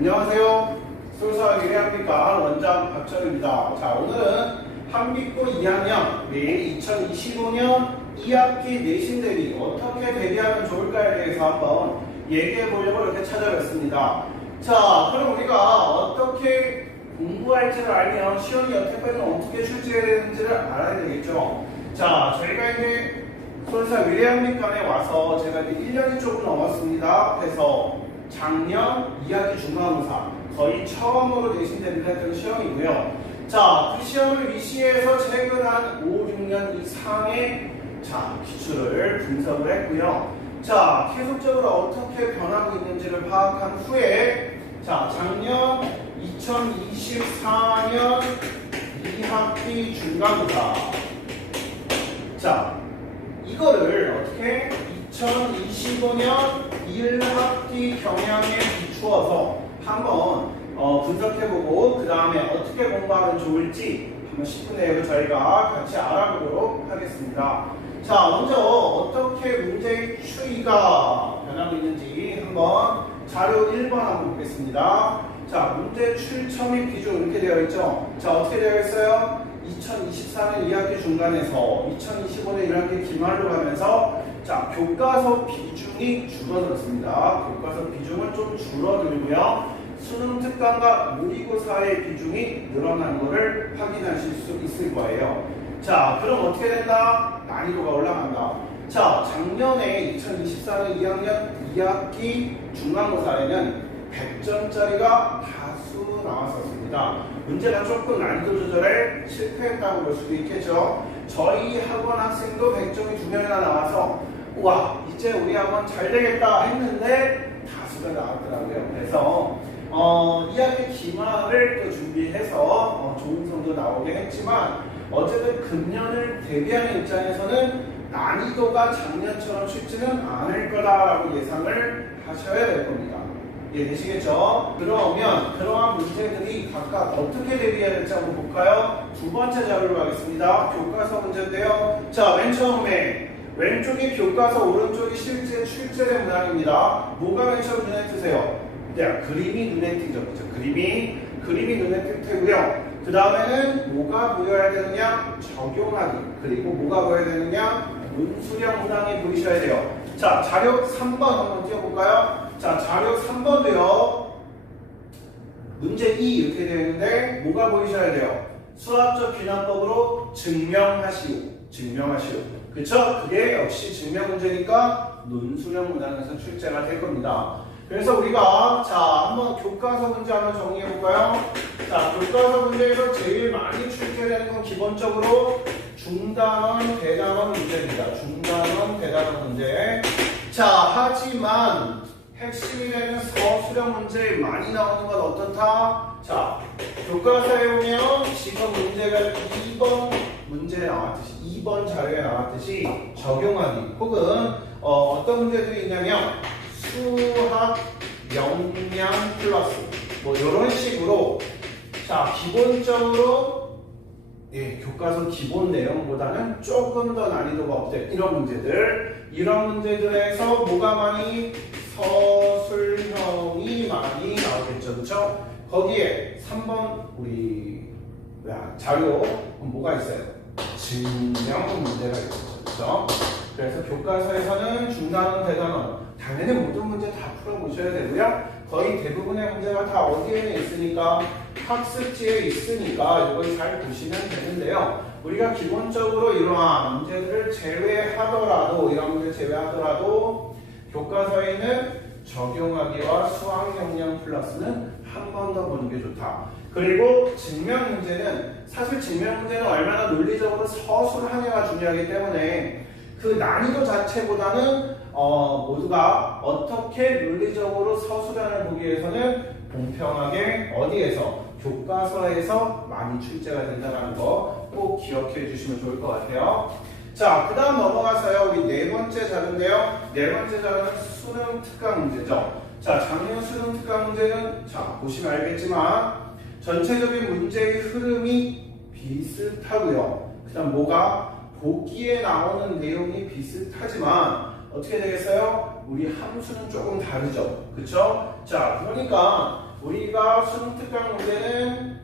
안녕하세요. 수의사 유리합니까? 원장 박철입니다. 자, 오늘은 한빛고 2학년 내일 2025년 2학기 내신 대비 어떻게 대비하면 좋을까에 대해서 한번 얘기해 보려고 이렇게 찾아뵙습니다. 자, 그럼 우리가 어떻게 공부할지를 알면 시험이 여태까지는 어떻게 출제해야 되는지를 알아야 되겠죠. 자, 저희가 이제 수의사 유리합니까에 와서 제가 이제 1년이 조금 넘었습니다. 그래서 작년 2학기 중간고사 거의 처음으로 내신 대비를 했던 시험이고요. 자, 그 시험을 위시해서 최근 한 5, 6년 이상의 기출을 분석을 했고요. 자, 계속적으로 어떻게 변하고 있는지를 파악한 후에 작년 2024년 2학기 중간고사 이거를 어떻게 2025년 1학기 경향에 비추어서 한번 분석해보고 그 다음에 어떻게 공부하면 좋을지 한번 10분 내로 저희가 같이 알아보도록 하겠습니다. 자, 먼저 어떻게 문제의 추이가 변하고 있는지 한번 자료 1번 한번 보겠습니다. 자, 문제 출처 및 비중 이렇게 되어 있죠. 자, 어떻게 되어 있어요? 2024년 2학기 중간에서 2025년 1학기 기말로 가면서 교과서 비중이 줄어들었습니다. 교과서 비중은 좀 줄어들고요. 수능 특강과 모의고사의 비중이 늘어난 것을 확인하실 수 있을 거예요. 자, 그럼 어떻게 된다? 난이도가 올라간다. 자, 작년에 2024년 2학년 2학기 중간고사에는 100점짜리가 다수 나왔었습니다. 문제가 조금 난이도 조절에 실패했다고 볼 수도 있겠죠. 저희 학원 학생도 100점이 2명이나 나와서 우와, 이제 우리 학원 잘 되겠다 했는데 다수가 나왔더라고요. 그래서 2학기 기말을 또 준비해서 좋은 성적 나오게 했지만 어쨌든 금년을 대비하는 입장에서는 난이도가 작년처럼 쉽지는 않을 거다라고 예상을 하셔야 될 겁니다. 이해되시겠죠? 그러면 그러한 문제들이 각각 어떻게 대비해야 될지 한번 볼까요? 두 번째 자료로 가겠습니다. 교과서 문제인데요. 자, 맨 처음에 왼쪽이 교과서, 오른쪽이 실제 출제된 문항입니다. 뭐가 맨 처음 눈에 띄세요? 그림이 눈에 띄죠. 그죠? 그림이 눈에 띌 테고요. 그 다음에는 뭐가 보여야 되느냐? 적용하기. 그리고 뭐가 보여야 되느냐? 문수령 문항이 보이셔야 돼요. 자, 자료 3번 한번 띄워볼까요? 자, 자료 3번도요. 문제 2 이렇게 되어 있는데 뭐가 보이셔야 돼요? 수학적 귀납법으로 증명하시오. 그쵸? 그게 역시 증명 문제니까 논수령 문항에서 출제가 될 겁니다. 그래서 우리가 한번 교과서 문제 한번 정리해 볼까요? 자, 교과서 문제에서 제일 많이 출제되는 건 기본적으로 중단원, 대단원 문제입니다. 중단원, 대단원 문제. 자, 하지만 핵심이 되는 서술형 문제 많이 나오는 건 어떻다? 자, 교과서에 보면 지금 문제가 2번 문제에 나왔듯이 2번 자료에 나왔듯이 적용하기 혹은 어떤 문제들이 있냐면 수학 역량 플러스 이런 식으로 기본적으로 교과서 기본 내용보다는 조금 더 난이도가 없대 이런 문제들에서 뭐가 많이 서술형이 많이 나오겠죠. 그렇죠? 거기에 3번 우리 자료 뭐가 있어요? 증명 문제가 있죠. 그렇죠? 그래서 교과서에서는 중단원, 대단원 당연히 모든 문제 다 풀어보셔야 되고요. 거의 대부분의 문제가 다 어디에는 있으니까 학습지에 있으니까 이걸 잘 보시면 되는데요. 우리가 기본적으로 이러한 문제들을 제외하더라도 이런 문제 제외하더라도 교과서에는 적용하기와 수학 역량 플러스는 한 번 더 보는 게 좋다. 그리고 증명 문제는 사실 증명 문제는 얼마나 논리적으로 서술하냐가 중요하기 때문에 그 난이도 자체보다는 모두가 어떻게 논리적으로 서술하는 보기 위해서는 공평하게 어디에서 교과서에서 많이 출제가 된다는 거 꼭 기억해 주시면 좋을 것 같아요. 자, 그 다음 넘어가서요. 우리 네 번째 자료인데요. 네 번째 자료는 수능 특강 문제죠. 자, 작년 수능 특강 문제는 보시면 알겠지만 전체적인 문제의 흐름이 비슷하고요. 그 다음 보기에 나오는 내용이 비슷하지만 어떻게 되겠어요? 우리 함수는 조금 다르죠. 그쵸? 자, 그러니까 우리가 수능 특강 문제는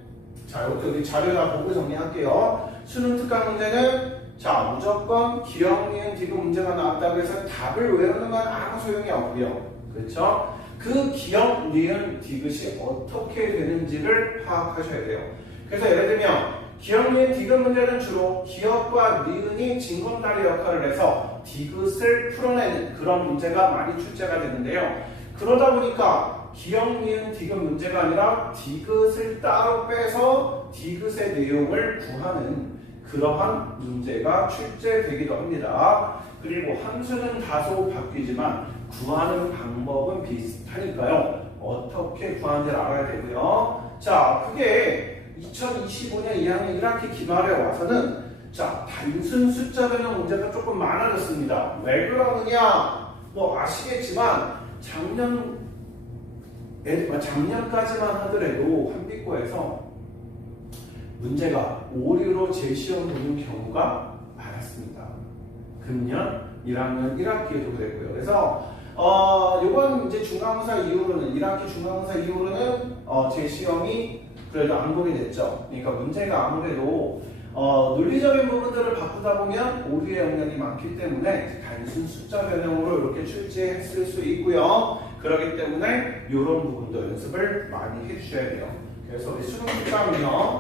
자, 이렇게 우리 자료 다 보고 정리할게요. 수능 특강 문제는 자, 무조건 기억, 니은, 디귿 문제가 나왔다고 해서 답을 외우는 건 아무 소용이 없고요. 그렇죠? 그 기억, 니은, 디귿이 어떻게 되는지를 파악하셔야 돼요. 그래서 예를 들면 기억, 니은, 디귿 문제는 주로 기억과 니은이 징검다리 역할을 해서 디귿을 풀어내는 그런 문제가 많이 출제가 되는데요. 그러다 보니까 기억, 니은, 디귿 문제가 아니라 디귿을 따로 빼서 디귿의 내용을 구하는 그러한 문제가 출제되기도 합니다. 그리고 함수는 다소 바뀌지만 구하는 방법은 비슷하니까요. 어떻게 구하는지를 알아야 되고요. 자, 그게 2025년 2학년 1학기 기말에 와서는 자, 단순 숫자 변형 문제가 조금 많아졌습니다. 왜 그러느냐? 뭐 아시겠지만 작년까지만 하더라도 한빛고에서 문제가 오류로 재시험 보는 경우가 많았습니다. 금년 1학년 1학기에도 그랬고요. 그래서 이번 이제 중간고사 이후로는 1학기 중간고사 이후로는 재시험이 그래도 안 보게 됐죠. 그러니까 문제가 아무래도 논리적인 부분들을 바꾸다 보면 오류의 영역이 많기 때문에 단순 숫자 변형으로 이렇게 출제했을 수 있고요. 그렇기 때문에 이런 부분도 연습을 많이 해주셔야 돼요. 그래서 우리 수능 특강은요,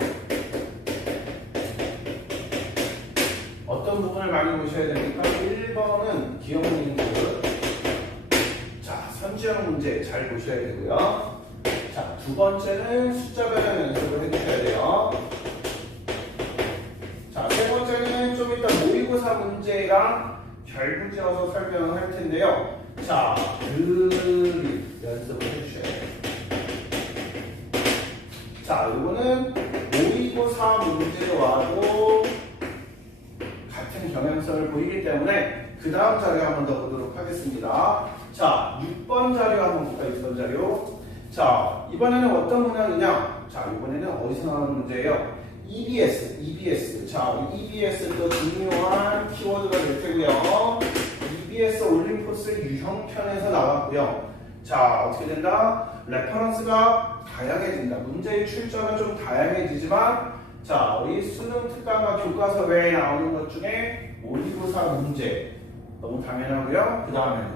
어떤 부분을 많이 보셔야 됩니까? 1번은 기억, 니은, 디귿. 자, 선지형 문제 잘 보셔야 되고요. 자, 두 번째는 숫자 변형 연습을 해주셔야 돼요. 자, 세 번째는 좀 이따 모의고사 문제랑 결부 지어서 설명을 할 텐데요. 자, 그림 연습을 해주셔야 돼요. 자, 이거는 모의고사 문제와도 같은 경향성을 보이기 때문에 그 다음 자료 한번 더 보도록 하겠습니다. 자, 6번 자료 한번 볼까요? 6번 자료. 자, 이번에는 어떤 문항이냐? 자, 이번에는 어디서 나오는 문제예요? EBS. 자, EBS도 중요한 키워드가 될 테고요. EBS 올림포스 유형편에서 나왔고요. 자, 어떻게 된다? 레퍼런스가 다양해진다. 문제의 출처는 좀 다양해지지만 자, 우리 수능 특강과 교과서 외에 나오는 것 중에 모의고사 문제 너무 당연하고요. 그 다음에는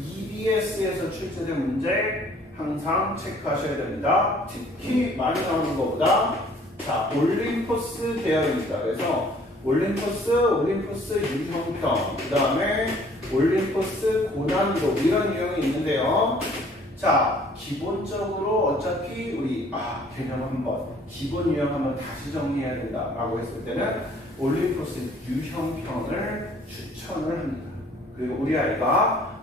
EBS에서 출제된 문제 항상 체크하셔야 됩니다. 특히 많이 나오는 것보다 자, 올림포스 계열입니다. 그래서 올림포스 유형편, 그 다음에 올림포스 고난도 이런 유형이 있는데요. 자, 기본적으로 어차피 우리 개념 한번 기본 유형 한번 다시 정리해야 된다라고 했을 때는 올림포스 유형편을 추천을 합니다. 그리고 우리 아이가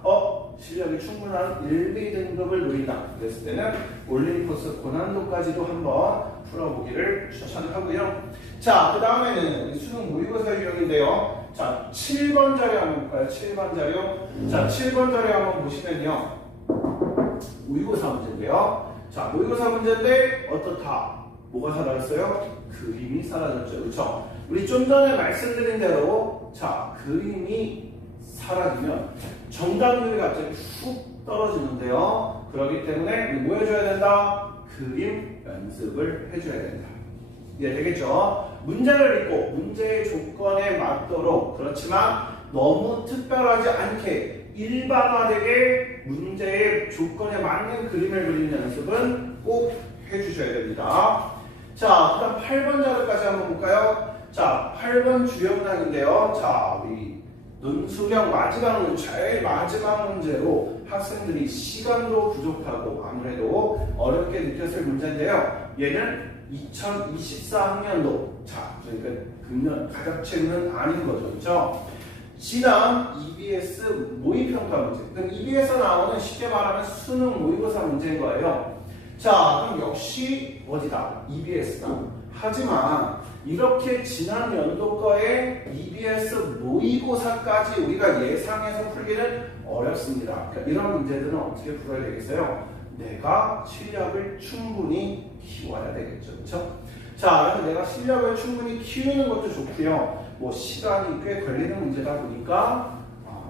실력이 충분한 1, 2등급을 노린다 그랬을 때는 올림포스 고난도까지도 한번 풀어보기를 추천하고요. 자, 그 다음에는 우리 수능 모의고사 유형인데요. 자, 7번 자료 한번 볼까요? 7번 자료. 자, 7번 자료 한번 보시면요. 모의고사 문제인데요. 자, 모의고사 문제인데 어떻다? 뭐가 사라졌어요? 그림이 사라졌죠. 그렇죠? 우리 좀 전에 말씀드린 대로 자, 그림이 사라지면 정답률이 갑자기 훅 떨어지는데요. 그렇기 때문에 뭐 해줘야 된다? 그림 연습을 해줘야 된다. 이해되겠죠? 문제를 읽고 문제의 조건에 맞도록 그렇지만 너무 특별하지 않게 일반화되게 문제의 조건에 맞는 그림을 그리는 연습은 꼭 해주셔야 됩니다. 자, 그다음 8번 자료까지 한번 볼까요? 자, 8번 주역량인데요. 자, 우리 논술형 제일 마지막 문제로 학생들이 시간도 부족하고 아무래도 어렵게 느꼈을 문제인데요. 얘는 2024학년도 그러니까 금년 가격체는 아닌 거죠. 그렇죠? 지난 EBS 모의평가 문제. 그럼 EBS에 나오는 쉽게 말하면 수능 모의고사 문제인 거예요. 자, 그럼 역시 어디다? EBS다. 하지만 이렇게 지난 연도 거에 EBS 모의고사까지 우리가 예상해서 풀기는 어렵습니다. 그러니까 이런 문제들은 어떻게 풀어야 되겠어요? 내가 실력을 충분히 키워야 되겠죠. 그렇죠? 자, 그래서 내가 실력을 충분히 키우는 것도 좋고요. 뭐 시간이 꽤 걸리는 문제다 보니까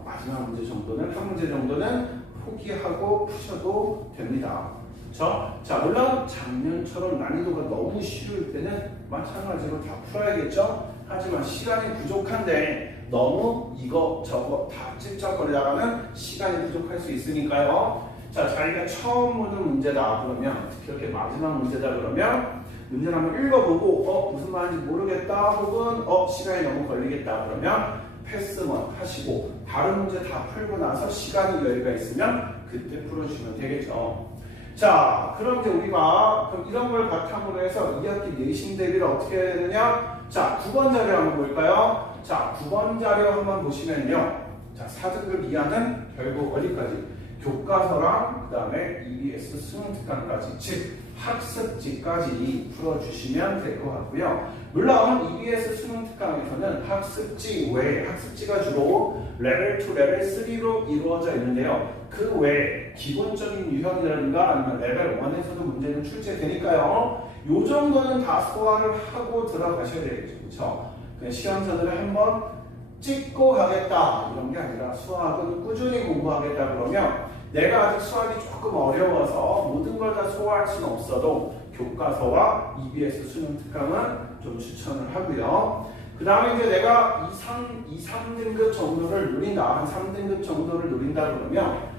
마지막 문제 정도는 한 문제 정도는 포기하고 푸셔도 됩니다. 그쵸? 자, 물론 작년처럼 난이도가 너무 쉬울 때는 마찬가지로 다 풀어야겠죠? 하지만 시간이 부족한데 너무 이거 저거 다 찝쩍거리다가는 시간이 부족할 수 있으니까요. 자, 자기가 처음 보는 문제다 그러면, 특히 이렇게 마지막 문제다 그러면 문제를 한번 읽어보고 무슨 말인지 모르겠다 혹은 시간이 너무 걸리겠다 그러면 패스만 하시고 다른 문제 다 풀고 나서 시간이 여유가 있으면 그때 풀어주시면 되겠죠. 자, 그럼 이제 우리가 그럼 이런 걸 바탕으로 해서 2학기 내신 대비를 어떻게 해야 되느냐? 자, 9번 자료 한번 볼까요? 자, 9번 자료 한번 보시면요. 자, 4등급 이하는 결국 어디까지? 교과서랑 그 다음에 EBS 수능 특강까지, 즉 학습지까지 풀어주시면 될 것 같고요. 물론 EBS 수능 특강에서는 학습지 외에, 학습지가 주로 레벨 2, 레벨 3로 이루어져 있는데요. 그 외에 기본적인 유형이라든가 아니면 레벨 1에서도 문제는 출제되니까요. 요 정도는 다 소화를 하고 들어가셔야 되겠죠. 그렇죠? 그냥 시험자들을 한번 찍고 가겠다 이런 게 아니라 수학은 꾸준히 공부하겠다 그러면 내가 아직 수학이 조금 어려워서 모든 걸 다 소화할 수는 없어도 교과서와 EBS 수능 특강은 좀 추천을 하고요. 그 다음에 이제 내가 2, 3등급 정도를 누린다, 한 3등급 정도를 누린다 그러면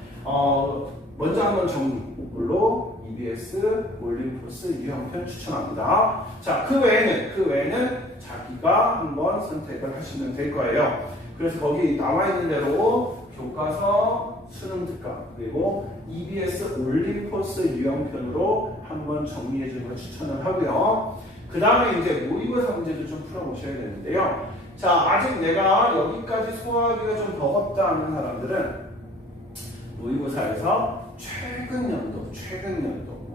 먼저 한번 정글로 EBS, 올림포스, 유형편 추천합니다. 자, 그 외에는 자기가 한번 선택을 하시면 될 거예요. 그래서 거기 나와 있는 대로 교과서, 수능 특강, 그리고 EBS 올림포스 유형편으로 한번 정리해 주는 걸 추천을 하고요. 그 다음에 이제 모의고사 문제도 좀 풀어보셔야 되는데요. 자, 아직 내가 여기까지 소화하기가 좀 버겁다 하는 사람들은 모의고사에서 최근 연도,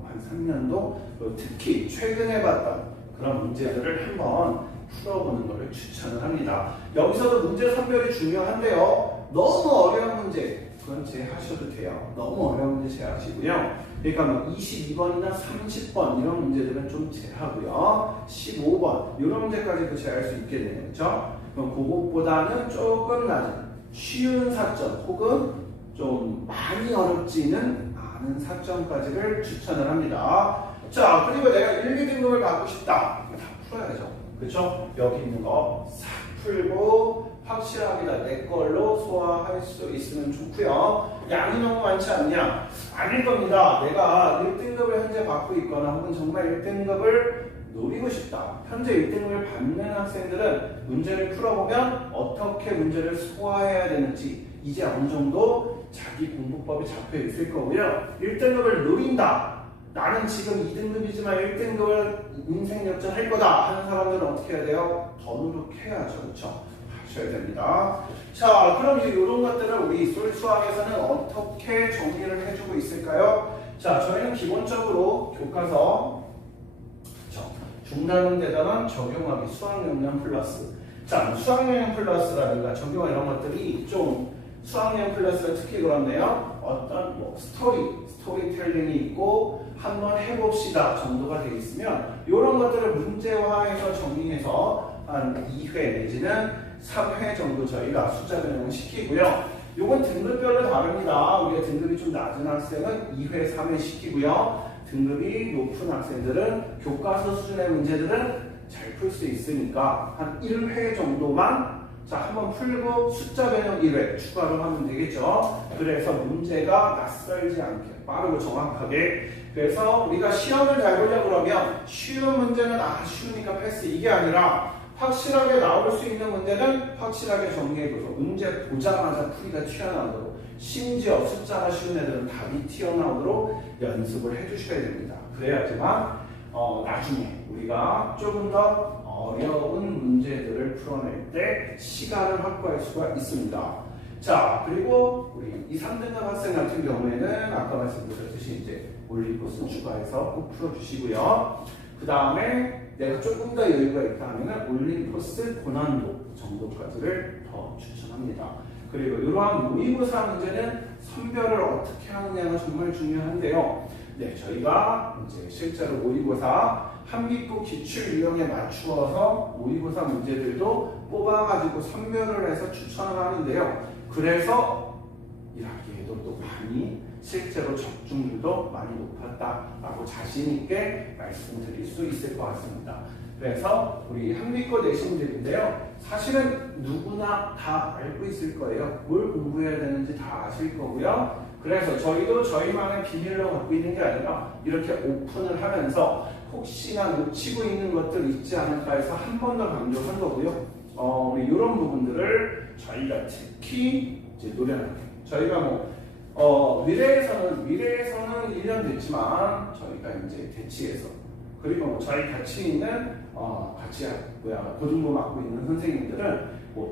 한 3년도, 특히 최근에 봤던 그런 문제들을 한번 풀어보는 것을 추천을 합니다. 여기서도 문제 선별이 중요한데요. 너무 어려운 문제, 그건 제하셔도 돼요. 너무 어려운 문제 제하시고요. 그러니까 뭐 22번이나 30번 이런 문제들은 좀 제하고요. 15번 이런 문제까지도 제할 수 있게 되는 거죠. 그럼 그것보다는 조금 낮은 쉬운 사점 혹은 좀 많이 어렵지는 않은 사점까지를 추천을 합니다. 자, 그리고 내가 1, 2등급을 받고 싶다. 이거 다 풀어야죠. 그렇죠? 여기 있는 거 싹 풀고 확실하게 다 내 걸로 소화할 수 있으면 좋고요. 양이 너무 많지 않냐? 아닐 겁니다. 내가 1등급을 현재 받고 있거나 혹은 정말 1등급을 노리고 싶다. 현재 1등급을 받는 학생들은 문제를 풀어보면 어떻게 문제를 소화해야 되는지 이제 어느 정도 자기 공부법이 잡혀 있을 거고요. 1등급을 노린다. 나는 지금 2등급이지만 1등급을 인생 역전할 거다 하는 사람들은 어떻게 해야 돼요? 더 노력해야죠. 그렇죠? 하셔야 됩니다. 자, 그럼 이런 것들을 우리 수학에서는 어떻게 정리를 해주고 있을까요? 자, 저희는 기본적으로 교과서 중단문대단원 적용하기 수학역량 플러스. 자, 수학역량 플러스라든가 적용 이런 것들이 좀 수학역량 플러스가 특히 그런데요. 어떤 뭐 스토리텔링이 있고 한번 해봅시다 정도가 되어 있으면 이런 것들을 문제화해서 정리해서 한 2회 내지는 3회 정도 저희가 숫자 변형을 시키고요. 요건 등급별로 다릅니다. 우리가 등급이 좀 낮은 학생은 2회, 3회 시키고요. 등급이 높은 학생들은 교과서 수준의 문제들은 잘 풀 수 있으니까 한 1회 정도만 한번 풀고 숫자 변형 1회 추가로 하면 되겠죠. 그래서 문제가 낯설지 않게 빠르고 정확하게. 그래서 우리가 시험을 잘 보려고 그러면 쉬운 문제는 쉬우니까 패스 이게 아니라 확실하게 나올 수 있는 문제는 확실하게 정리해줘서 문제 보자마자 풀이가 튀어나오도록, 심지어 숫자가 쉬운 애들은 답이 튀어나오도록 연습을 해주셔야 됩니다. 그래야지만 나중에 우리가 조금 더 어려운 문제들을 풀어낼 때 시간을 확보할 수가 있습니다. 자, 그리고 우리 2, 3등급 학생 같은 경우에는 아까 말씀드렸듯이 이제 올림포스 추가해서 꼭 풀어주시고요. 그 다음에 내가 조금 더 여유가 있다 하면 올림포스 고난도 정도까지를 더 추천합니다. 그리고 이러한 모의고사 문제는 선별을 어떻게 하느냐가 정말 중요한데요. 네, 저희가 이제 실제로 모의고사 한빛고 기출 유형에 맞추어서 모의고사 문제들도 뽑아가지고 선별을 해서 추천을 하는데요. 그래서 1학기에도 또 많이 실제로 적중률도 많이 높았다라고 자신 있게 말씀드릴 수 있을 것 같습니다. 그래서 우리 한비과 내신들인데요. 사실은 누구나 다 알고 있을 거예요. 뭘 공부해야 되는지 다 아실 거고요. 그래서 저희도 저희만의 비밀로 갖고 있는 게 아니라 이렇게 오픈을 하면서 혹시나 놓치고 있는 것들 있지 않을까 해서 한 번 더 강조한 거고요. 우리 이런 부분들을 저희가 특히 이제 노력하게 저희가 미래에서는 1년 됐지만 저희가 이제 대치에서 그리고 저희 같이 있는 고등부 맡고 있는 선생님들은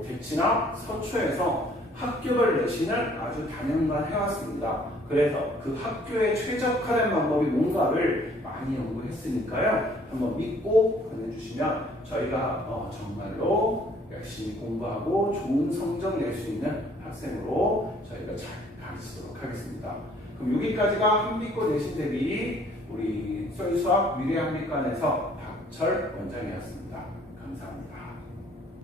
대치나 서초에서 학교별 내신을 아주 단연간 해왔습니다. 그래서 그 학교에 최적화된 방법이 뭔가를 많이 연구했으니까요. 한번 믿고 보내주시면 저희가 정말로 열심히 공부하고 좋은 성적 낼 수 있는 학생으로 저희가 잘 가르치도록 하겠습니다. 그럼 여기까지가 한비과 내신 대비 우리 수학 미래한비관에서 박철 원장이었습니다. 감사합니다.